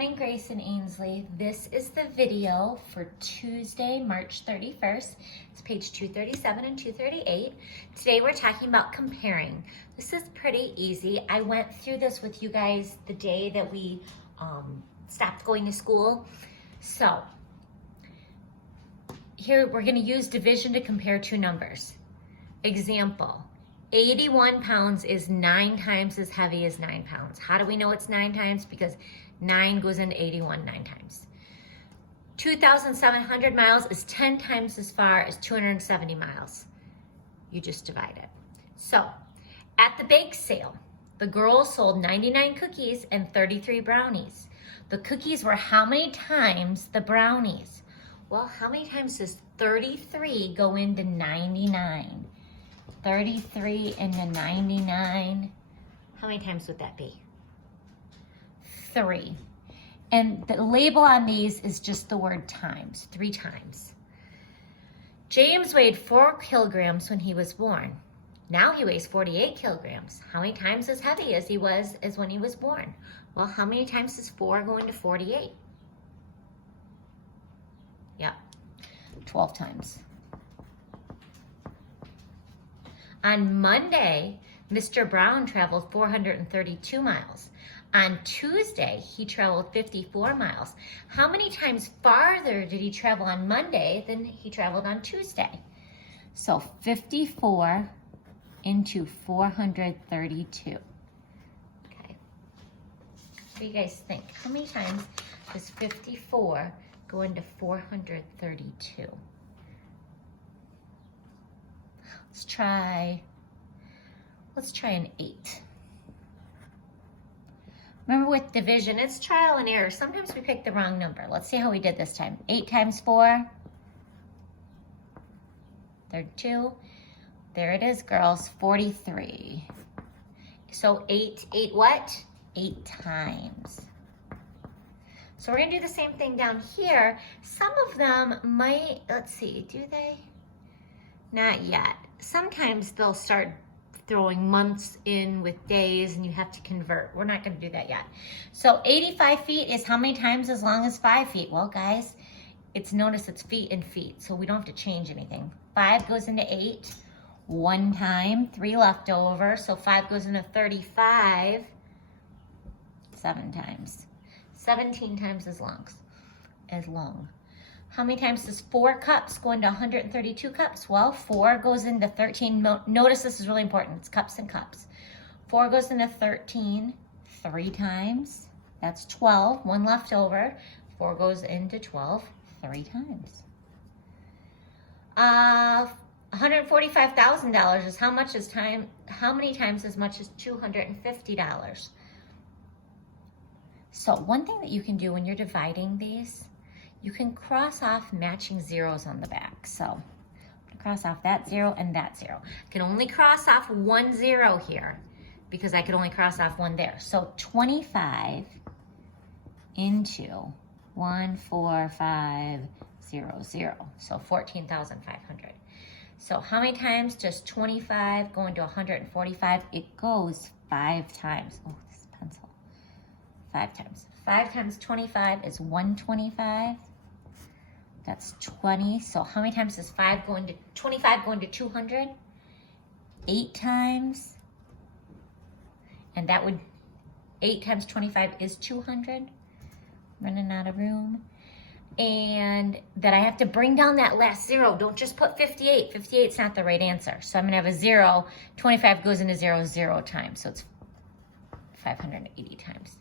morning, Grace and Ainsley. This is the video for Tuesday, March 31st. It's page 237 and 238. Today we're talking about comparing. This is pretty easy. I went through this with you guys the day that we stopped going to school. So here we're going to use division to compare two numbers. Example. 81 pounds is 9 times as heavy as 9 pounds. How do we know it's 9 times? Because 9 goes into 81 9 times. 2,700 miles is 10 times as far as 270 miles. You just divide it. So, at the bake sale, the girls sold 99 cookies and 33 brownies. The cookies were how many times the brownies? Well, how many times does 33 go into 99? 33 into 99, how many times would that be? 3. And the label on these is just the word times, 3 times. James weighed 4 kilograms when he was born. Now he weighs 48 kilograms. How many times as heavy as he was as when he was born? Well, how many times does 4 go into 48? Yep, 12 times. On Monday, Mr. Brown traveled 432 miles. On Tuesday, he traveled 54 miles. How many times farther did he travel on Monday than he traveled on Tuesday? So 54 into 432. Okay. What do you guys think? How many times does 54 go into 432? Let's try an 8. Remember with division, it's trial and error. Sometimes we pick the wrong number. Let's see how we did this time. 8 times 4, 32. There it is, girls, 43. So 8 what? 8 times. So we're gonna do the same thing down here. Some of them might, let's see, do they? Not yet. Sometimes they'll start throwing months in with days and you have to convert. We're not going to do that yet. So 85 feet is how many times as long as 5 feet? Well, guys, notice it's feet and feet, so we don't have to change anything. 5 goes into 8, 1 time, 3 left over, so 5 goes into 35, 7 times. 17 times as long. How many times does 4 cups go into 132 cups? Well, 4 goes into 13. Notice this is really important. It's cups and cups. 4 goes into 13 3 times. That's 12. 1 left over. 4 goes into 12 3 times. $145,000 is how many times as much as $250? So one thing that you can do when you're dividing these, you can cross off matching zeros on the back. So I'm gonna cross off that 0 and that 0. I can only cross off 1 0 here because I could only cross off 1 there. So 25 into 14500. So 14,500. So how many times does 25 go into 145? It goes 5 times. Oh, this pencil. 5 times. 5 times 25 is 125. That's 20. So how many times does 25 go into 200? 8 times. And that would, 8 times 25 is 200. Running out of room. And then I have to bring down that last 0. Don't just put 58. 58 is not the right answer. So I'm going to have a 0. 25 goes into 0 times. So it's 580 times.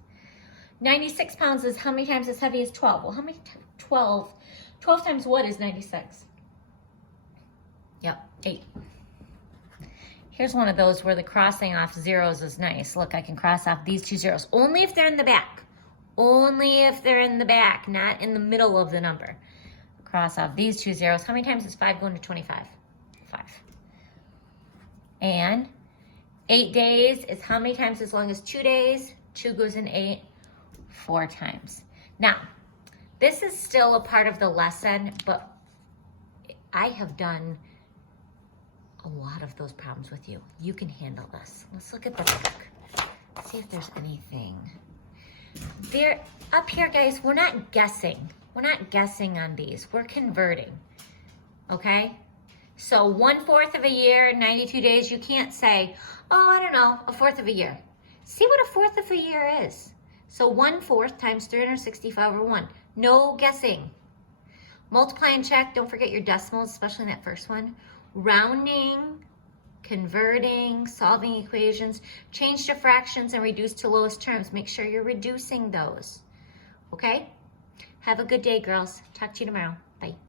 96 pounds is how many times as heavy as 12? Well, how many 12 times what is 96? Yep, 8. Here's one of those where the crossing off zeros is nice. Look, I can cross off these 2 zeros. Only if they're in the back. Only if they're in the back, not in the middle of the number. Cross off these 2 zeros. How many times does 5 go into 25? 5. And 8 days is how many times as long as 2 days? 2 goes in 8. 4 times. Now, this is still a part of the lesson, but I have done a lot of those problems with you. You can handle this. Let's look at the book. See if there's anything. They're up here, guys. We're not guessing. We're not guessing on these. We're converting. Okay? So 1/4 of a year, 92 days, you can't say, oh, I don't know, 1/4 of a year. See what 1/4 of a year is. So 1/4 times 365 over 1. No guessing. Multiply and check. Don't forget your decimals, especially in that first one. Rounding, converting, solving equations, change to fractions and reduce to lowest terms. Make sure you're reducing those. Okay? Have a good day, girls. Talk to you tomorrow. Bye.